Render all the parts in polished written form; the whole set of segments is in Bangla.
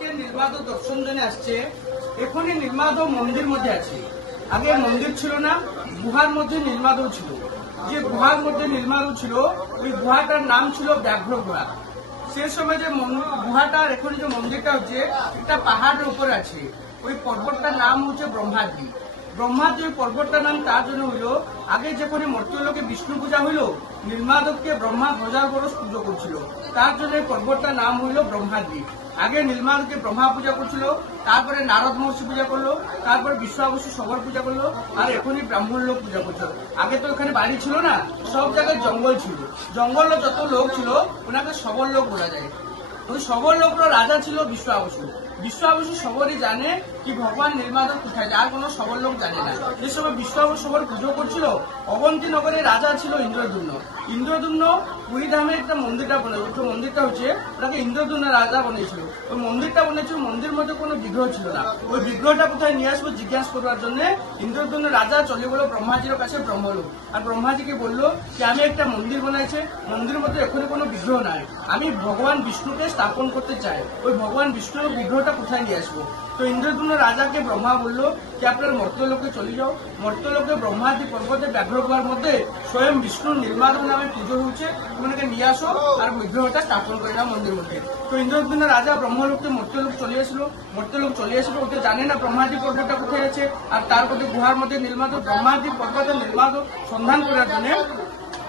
নীলমাধব দর্শন জন্য আসছে। এখনই নীলমাধব মন্দির মধ্যে আছে। আগে মন্দির ছিল না, গুহার মধ্যে নীলমাধব ছিল। যে গুহার মধ্যে নীলমাধব ছিল, ওই গুহাটার নাম ছিল ব্যাঘ্র গুহা। সে সময় যে গুহাটার এখন যে মন্দিরটা হচ্ছে, একটা পাহাড়ের উপরে আছে। ওই পর্বতটার নাম হচ্ছে ব্রহ্মাদ্রি। ব্রহ্মাদ্রি ওই পর্বতটার নাম তার জন্য হইল, আগে যখন মর্ত্যলোকে বিষ্ণু পূজা হইল, নীলমাধবকে ব্রহ্মা 1000 বরস পুজো করছিল। তার জন্য এই পর্বতটার নাম হইল ব্রহ্মাদ্রি। আগে নীলমাধবকে ব্রহ্মা পূজা করছিল, তারপরে নারদ মহর্ষি পূজা করলো, তারপরে বিশ্বাবসু সবর পূজা করলো, আর এখনই ব্রাহ্মণ লোক পূজা করছে। আগে তো এখানে বাড়ি ছিল না, সব জায়গায় জঙ্গল ছিল। জঙ্গলে যত লোক ছিল ওনাকে সবর লোক বলা যায়। ওই সবর লোকরা রাজা ছিল বিশ্বাবসু। বিশ্বাবসু সবরই জানে কি ভগবান নীলমাধব কোথায়, আর কোনো সবর লোক জানে না। যে সময় বিশ্বাবসু সবর পুজো করছিল, অবন্তী নগরে রাজা ছিল ইন্দ্রদ্যুম্ন। ইন্দ্রদ্যুম্ন পুরী ধামে একটা মন্দিরটা বনেছিল। ওই মন্দিরটা হচ্ছে ওটাকে ইন্দ্রদ্যুম্ন রাজা বনেছিল। ওই মন্দিরটা বনেছিল, মন্দিরের মধ্যে কোনো বিগ্রহ ছিল না। ওই বিগ্রহটা কোথায় নিয়ে আসবো জিজ্ঞাসা করবার জন্য ইন্দ্রদ্যুম্ন রাজা চলে গেল ব্রহ্মাজির কাছে ব্রহ্মলোক। আর ব্রহ্মাজিকে বললো যে আমি একটা মন্দির বানাইছে, মন্দিরের মধ্যে এখনো কোনো বিগ্রহ নাই, আমি ভগবান বিষ্ণুকে স্থাপন করতে চাই, ওই ভগবান বিষ্ণুর বিগ্রহটা কোথায় নিয়ে আসবো। তো ইন্দ্রদ্যুম্ন রাজাকে ব্রহ্মা বললো যে আপনার মর্ত্যলোকে চলে যাও। মর্ত্যলোকে ব্রহ্মাদি পর্বতে ব্যাঘ্র গুহার মধ্যে স্বয়ং বিষ্ণু নীলমাধব নামে পুজো হচ্ছে, ওনাকে নিয়ে আসো আর বিগ্রহটা স্থাপন করে দাও মন্দির মধ্যে। তো ইন্দ্রদ্যুম্ন রাজা ব্রহ্মলোককে মর্ত্যলোক চলে আসলো। মর্ত্যলোক চলে আসলো, ওকে জানে না ব্রহ্মাদি পর্বতটা কোথায় আছে, আর তার মধ্যে গুহার মধ্যে নীলমাধব। ব্রহ্মাদি পর্বতে নীলমাধব সন্ধান করার জন্য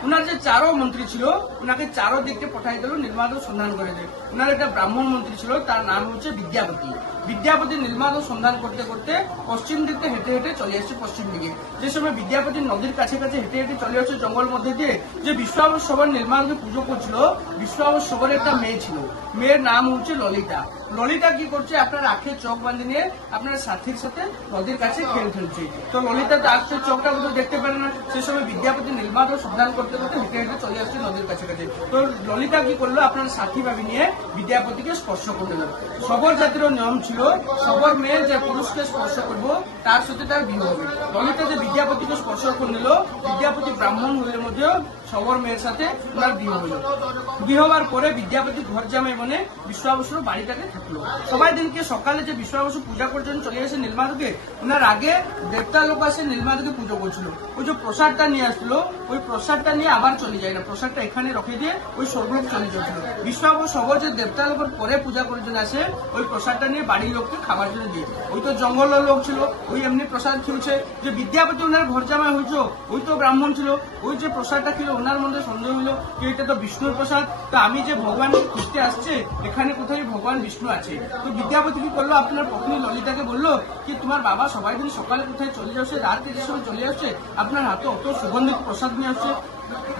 ওনার যে চারো মন্ত্রী ছিল, ওনাকে চারো দিককে পাঠাই দিল নীলমাধব সন্ধান করে দেয়। ওনার একটা ব্রাহ্মণ মন্ত্রী ছিল, তার নাম হচ্ছে বিদ্যাপতি। বিদ্যাপতি নীলমাধব সন্ধান করতে করতে পশ্চিম দিকে হেঁটে হেঁটে চলে আসছে পশ্চিম দিকে। যে সময় বিদ্যাপতি নদীর কাছে কাছে হেঁটে হেঁটে চলে আসছে জঙ্গল মধ্যে দিয়ে, যে বিশ্বাবস সবর নীলমাধবকে পুজো করছিল, বিশ্বাবস সবরের একটা মেয়ে ছিল। মেয়ের নাম হচ্ছে ললিতা। ললিতা কি করছে, আপনার আখের চোখ বাঁধে নিয়ে আপনার সাথীর সাথে নদীর কাছে খেলছে। তো ললিতা তার চোখটা কিন্তু দেখতে পারে না। সে সময় বিদ্যাপতি নীলমাধব সন্ধান করতে করতে হেঁটে হেঁটে চলে আসছে নদীর কাছে কাছে। তো ললিতা কি করলো, আপনার সাথী ভাবি নিয়ে বিদ্যাপতিকে স্পর্শ করে দিল। সবর জাতির নিয়ম ছিল, সবর মেয়ে যে পুরুষকে স্পর্শ করবো তার সাথে তার বিয়ে হবে। ললিতা যে বিদ্যাপতিকে স্পর্শ করে নিল, বিদ্যাপতি ব্রাহ্মণ হলে মধ্যেও সবর মেয়ের সাথে ওনার বিয়ে হলো। বিয়ে হওয়ার পরে বিদ্যাপতি ঘর জামাই মনে বিশ্বাবসুর বাড়িটাকে থাকলো। সবাই দিনকে সকালে যে বিশ্বাবসু পূজা করছেন চলে আসে নীলমাধবকে, ওনার আগে দেবতা লোক আসে নীলমাধবকে পুজো করছিল। ওই যে প্রসাদটা নিয়ে আসলো, ওই প্রসাদটা নিয়ে আবার চলে যায় না, প্রসাদটা এখানে রেখে দিয়ে ওই স্বর্গলোক চলে যাচ্ছিল। বিশ্বাবসু সবর যে দেবতা লোকের পরে পূজা করার জন্য আসে, ওই প্রসাদটা নিয়ে বাড়ির লোককে খাবার জন্য দিয়ে। ওই তো জঙ্গলের লোক ছিল, ওই এমনি প্রসাদ খেয়েছে। যে বিদ্যাপতি ওনার ঘর জামাই হয়েছে, ওই তো ব্রাহ্মণ ছিল, ওই যে প্রসাদটা খেলে ওনার মধ্যে সন্দেহ হলো যে এটা তো বিষ্ণুর প্রসাদ, তো আমি যে ভগবানকে খুঁজতে আসছে এখানে কোথায় ভগবান বিষ্ণু আছে। তো বিদ্যাপতি কি করলো, আপনার পত্নী ললিতাকে বললো কি তোমার বাবা সবাই দিন সকালে কোথায় চলে যাচ্ছে, রাত্রে যে সময় চলে আসছে আপনার হাতে অত সুগন্ধিত প্রসাদ নিয়ে আসছে।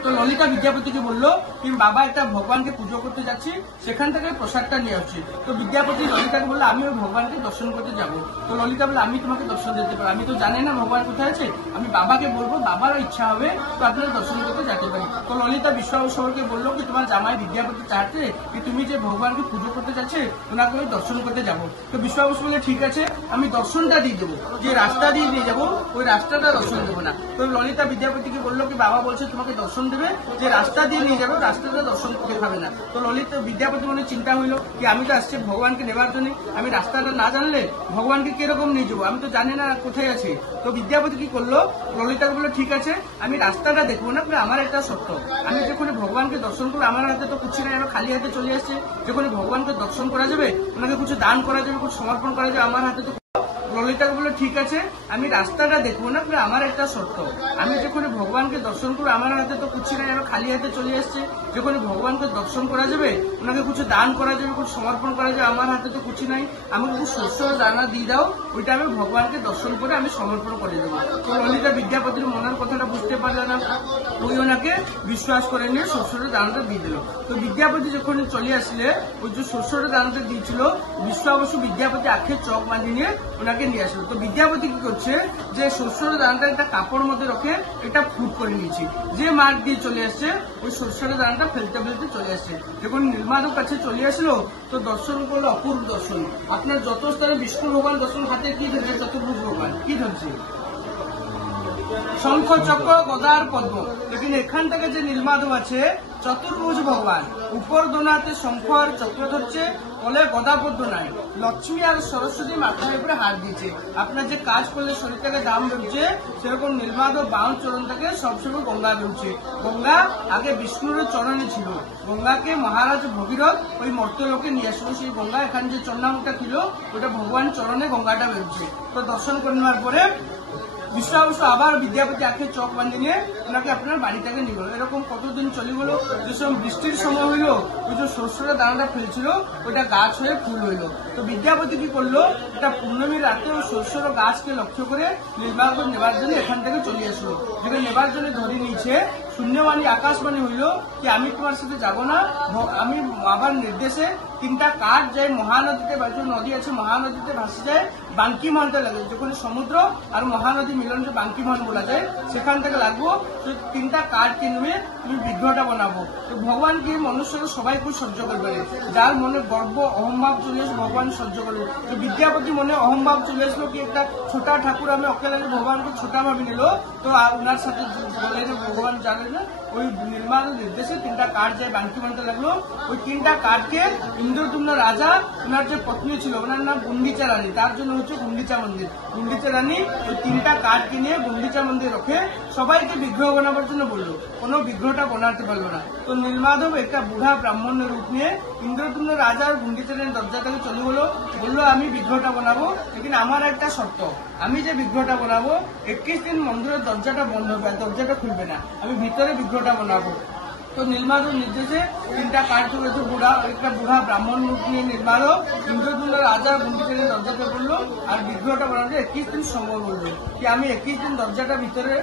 তো ললিতা বিদ্যাপতিকে বললো কি বাবা একটা ভগবানকে পুজো করতে যাচ্ছি, সেখান থেকে প্রসাদটা নিয়ে আসছি। তো বিদ্যাপতি ললিতাকে বললো আমি ওই ভগবানকে দর্শন করতে যাবো। তো ললিতা বললো আমি তোমাকে দর্শন দিতে পারি, আমি তো জানি না ভগবান কোথায় আছে, আমি বাবাকে বলবো, বাবারও ইচ্ছা হবে তো আপনার দর্শন করতে যেতে পারি। তো ললিতা বিশ্বাবসুকে বললো কি তোমার জামাই বিদ্যাপতি চাচ্ছে কি তুমি যে ভগবানকে পুজো করতে যাচ্ছে ওনাকে ওই দর্শন করতে যাবো। তো বিশ্বাবসু বলে ঠিক আছে আমি দর্শনটা দিয়ে দেবো, যে রাস্তা দিয়ে নিয়ে যাবো ওই রাস্তাটা দর্শন দেবো না। তো ললিতা বিদ্যাপতিকে বললো কি বাবা বলছে তোমাকে দর্শন দেবে, যে রাস্তা দিয়ে নিয়ে যাবে রাস্তাটা দর্শন করতে পাবে না। তো ললিতা বিদ্যাপতি মনে চিন্তা হইলো কি আমি তো আসছি ভগবানকে নেবার জন্য, আমি রাস্তাটা না জানলে ভগবানকে কিরকম নিয়ে যাবো, আমি তো জানি না কোথায় আছে। তো বিদ্যাপতি কি করলো, ললিতাকে বললো ঠিক আছে আমি রাস্তাটা দেখবো না, আমার একটা সত্য, আমি যখন ভগবানকে দর্শন করবো আমার হাতে তো কিছু নাই, খালি হাতে চলে আসছে, যখন ভগবানকে দর্শন করা যাবে ওনাকে কিছু দান করা যাবে, কিছু সমর্পণ করা যাবে, আমার হাতে তো। ললিতাকে বললো ঠিক আছে আমি রাস্তাটা দেখবো না, আমার একটা শর্ত, আমি যখন ভগবানকে দর্শন করবো আমার হাতে তো কিছু নাই, খালি হাতে চলে আসছে, যখন ভগবানকে দর্শন করা যাবে ওনাকে কিছু দান করা যাবে, কিছু সমর্পণ করা যাবে, আমার হাতে তো কিছু নাই, আমাকে কিছু শস্য দানা দিয়ে দাও, ওইটা আমি ভগবানকে দর্শন করে আমি সমর্পণ করে দেবো। তো ললিতা বিদ্যাপতির মনের কথাটা বুঝতে পারল না, ওই ওনাকে বিশ্বাস করে নিয়ে শস্যের দানাটা দিয়ে দিল। তো বিদ্যাপতি যখন চলে আসলে ওই যে শস্যের দানাটা দিয়েছিল, বিশ্বাবসু বিদ্যাপতি আখের চোখ বাঁধি নিয়ে ওনাকে নিয়ে আসলো। তো বিদ্যাপতি কি করছে, যে শস্যের দানাটা একটা কাপড়ের মধ্যে রেখে এটা ফুট করে নিয়েছি, যে মাঠ দিয়ে চলে আসছে ওই শস্যের দানাটা ফেলতে ফেলতে চলে আসছে। যখন নীলমাধব কাছে চলে আসলো তো দর্শন করলো অপূর্ব দর্শন। আপনার যত স্তরে বিষ্ণু ভগবান দর্শন, হাতে কি ধরছে, চতুর্ভুজ ভগবান কি ধরছে, শঙ্খ চক্র গদার পদ্ম। লেকিন এখান থেকে যে নীলমাধব আছে চতুর্ভুজ ভগবান, উপর দোনাতে শঙ্খ আর চক্র ধরছে, তলে গদাপদ্ম নাই, লক্ষ্মী আর সরস্বতী মাথার উপরে হাত দিয়েছে। আপনার যে কাজ করলে শরীর থেকে দাম বেরোচ্ছে, সেরকম নীলমাধব বাউন চরণ থেকে সবসময় গঙ্গা বেরোচ্ছে। গঙ্গা আগে বিষ্ণুর চরণে ছিল, গঙ্গাকে মহারাজ ভগীরথ ওই মর্তলোকে নিয়ে আসলো। সেই গঙ্গা এখানে যে চন্নামটা ছিল, ওটা ভগবান চরণে গঙ্গাটা বেরোচ্ছে। তো দর্শন করে নেওয়ার পরে বিশ্বাবস আবার বিদ্যাপতি আঁখে চোখ বাঁধি নিয়ে ওনাকে আপনার বাড়ি থেকে নিয়ে গেল। এরকম কতদিন চলে গেল। যে সময় বৃষ্টির সময় হইলো, ওই যে শস্যটা দানাটা ফেলছিল, ওইটা গাছ হয়ে ফুল হইলো। তো বিদ্যাপতি কি করলো, এটা পূর্ণমীর রাতে ওই শস্যর গাছকে লক্ষ্য করে নীলমাধব নেবার জন্য এখান থেকে চলে আসলো। যেটা নেবার জন্য ধরে নিয়েছে, শূন্যবাণী আকাশবাণী হইলো কি আমি তোমার সাথে যাবো না, আমি আবার নির্দেশে তিনটা কাঠ যায় মহানদীতে, নদী আছে মহানদীতে ভাসে যায়, বাঙ্কি মহানতে লাগে। যখন সমুদ্র আর মহানদী মিলন যে বাঙ্কি মহান বলা যায়, সেখান থেকে লাগবো। তো তিনটা কাঠ কিনবে, তুমি বিগ্রহটা বানাবো। তো ভগবান কি মনুষ্যকে সবাই খুব সহ্য করবে, যার মনে গর্ব অহংভাব চলে আসবে ভগবান সহ্য করবে। তো বিদ্যাপতি মনে অহংভাব চলে আসলো কি একটা ছোটা ঠাকুর আমি অকেলে ভগবানকে ছোটা ভাবে নিল। তো ওনার সাথে বলে ভগবান জানে না, ওই নির্মাণ নির্দেশে তিনটা কাঠ যায় বাঙ্কি মানতে লাগলো। ওই তিনটা কাঠকে ইন্দ্রদুম্ন রাজা, ওনার যে পত্নী ছিল ওনার নাম গুন্ডিচা রানী, তার জন্য হচ্ছে গুন্ডিচা মন্দির। গুন্ডিচা রানী ওই তিনটা কাঠকে নিয়ে গুন্ডিচা মন্দির রখে সবাইকে বিগ্রহ বানাবার জন্য বললো, কোনো বিগ্রহটা বানাতে পারলো না। তো নীলমাধব একটা বুড়া ব্রাহ্মণের রূপ নিয়ে ইন্দ্রদুম্ন রাজার গুন্ডিচা রানীর দরজা থেকে চলে গেলো, বললো আমি বিগ্রহটা বানাবো, কিন্তু আমার একটা শর্ত, আমি যে বিগ্রহটা বানাবো 21 দিন মন্দিরের দরজাটা বন্ধ হবে, দরজাটা খুলবে না, আমি ভিতরে বিগ্রহটা বানাবো। তো নীলমাধব নির্দেশে তিনটা কাঠ চলেছে, একটা বুড়া ব্রাহ্মণ রূপ নিয়ে নীলমাধব ইন্দ্রদুম্ন রাজা গুন্ডিচারের দরজাটা করলো, আর বিগ্রহটা বানাতে 21 দিন সময় বললো কি আমি 21 দিন দরজাটা ভিতরে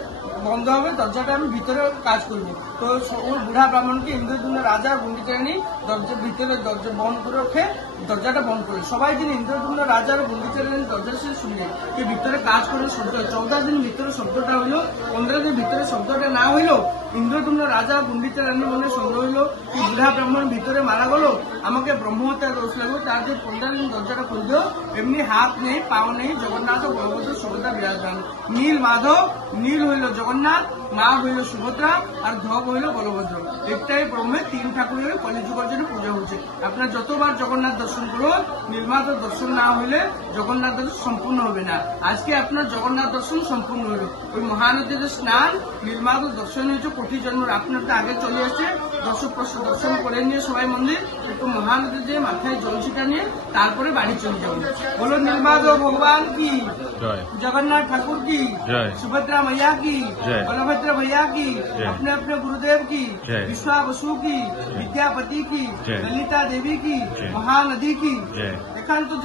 বন্ধ হবে, দরজাটা আমি ভিতরে কাজ করবো। তো ওই বুড়া ব্রাহ্মণকে ইন্দ্রদুম্ন রাজা গুন্ডিচারানী দরজার ভিতরে দরজা বন্ধ করে রেখে দরজাটা বন্ধ করে, সবাই দিন ইন্দ্রদুম্ন রাজার গুন্ডিচারানী দরজা সে শুনলে যে ভিতরে কাজ করে শব্দ 14 দিন ভিতরে শব্দটা হইলো, 15 দিন ভিতরে শব্দটা না হইলো, ইন্দ্রদুম্ন রাজা গুন্ডিচারানী মনে সন্দেহ হইলো কি বুড়া ব্রাহ্মণ ভিতরে মারা গেল, আমাকে ব্রহ্মহত্যার দোষ লাগলো, তার যে 15 দিন দরজাটা খুললো। এমনি হাত নেই পাও নেই, জগন্নাথ ও বলভদ্র সুভদ্রা বিরাজমান। নীল মাধব, নীল হইল জগন্নাথ, মা হইল সুভদ্রা, আর ধব হইল বলভদ্র। একটাই ব্রহ্মের তিন ঠাকুরের কলিযুগের জন্য পূজা হচ্ছে। আপনার যতবার জগন্নাথ দর্শন করুন, নীলমাধব দর্শন না হইলে জগন্নাথ দর্শন সম্পূর্ণ হবে না। আজকে আপনার জগন্নাথ দর্শন সম্পূর্ণ হইল। ওই মহানদীতে স্নান, নীলমাধব দর্শন হয়েছে কোটি জন্ম। আপনার তো আগে চলে আসছে, দর্শন করে নিয়ে সবাই মন্দির একটু মহানদী দিয়ে মাথায় জল ছিটা নিয়ে তারপরে বাড়ি চলে যাবো। বলো নীলমাধব ভগবান কি, जगन्नाथ ठाकुर की, सुभद्रा मैया की, बलभद्र भैया की, अपने अपने गुरुदेव की, विश्वा बसु की, विद्यापति की, ललिता देवी की, महानदी की। एखान तो